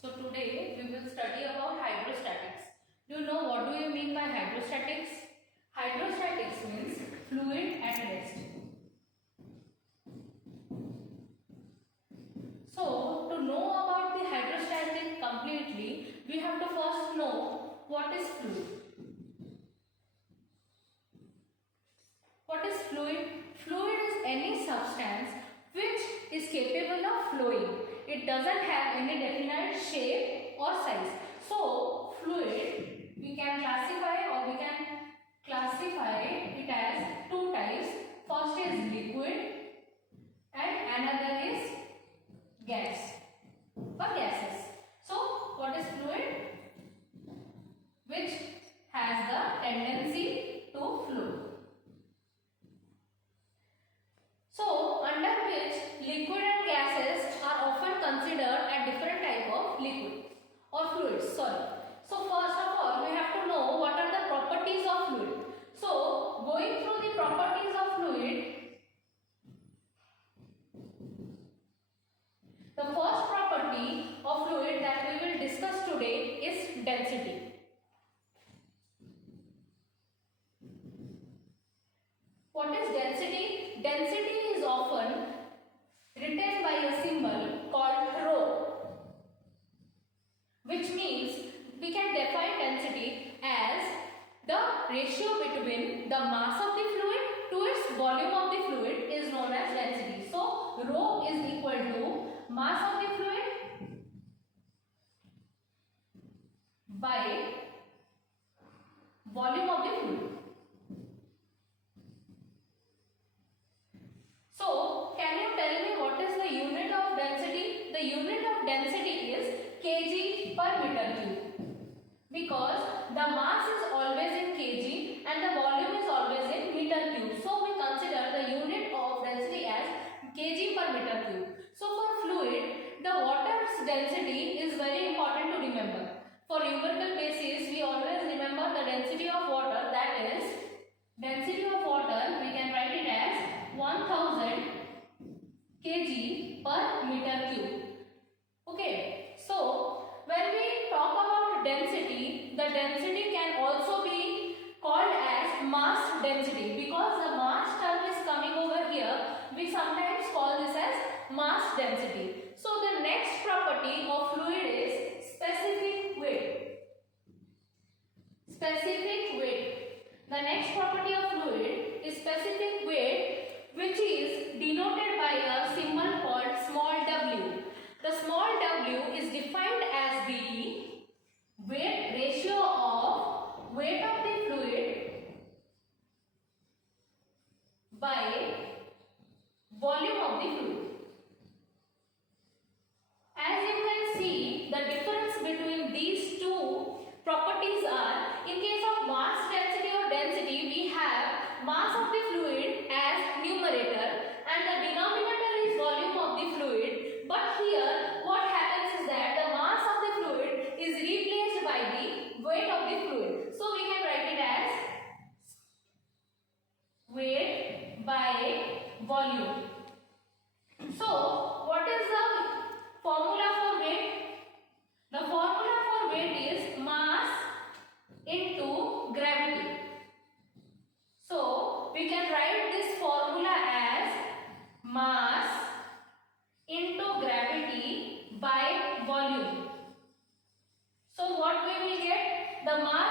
So today we will study about hydrostatics. Do you know what do you mean by hydrostatics? Hydrostatics means fluid at rest. So to know about the hydrostatic completely, we have to first know what is fluid. What is fluid? Fluid is any substance which is capable of flowing. It doesn't have any definite shape or size. So, fluid we can classify it as two types. First is liquid and another is gas or gases. So, what is fluid? Which has the tendency to flow. So, under which liquid and gases are often considered a different type of liquid or fluids. So, first of all, we have to know what are the properties of fluid. So, going through the properties of fluid, the first property of fluid that we will discuss today is density. What is density? Density is often written by a symbol called rho, which means we can define density as the ratio between the mass of the fluid to its volume of the fluid is known as density. So, rho is equal to mass of the fluid by volume of the fluid. So, can you tell me what is the unit of density? The unit of density is kg per meter cube, because the mass is always in kg and the volume is always in meter cube. So, we consider the unit of density as kg per meter cube. So, for fluid, the water's density is very important to remember. For numerical basis, we always remember the density of water, that is density of water, we can write it as 1000 kg per meter cube. Okay, so when we talk about density, the density can also be called as mass density, because the mass term is coming over here. We sometimes call this as mass density. So the next property of fluid is specific weight. Specific weight. The next property of fluid is specific weight, which is denoted by a symbol called small w. The small w is defined as the weight ratio of weight of the fluid by volume of the fluid. As you can see, the difference between these two properties are, in case of mass density or density, we have mass of the fluid as numerator and the denominator is volume of the fluid. But here what happens is that the mass of the fluid is replaced by the weight of the fluid. So we can write it as weight by volume. So what is the formula for weight? The formula for weight is mass into gravity. So, we can write this formula as mass into gravity by volume. So, what we will get? The mass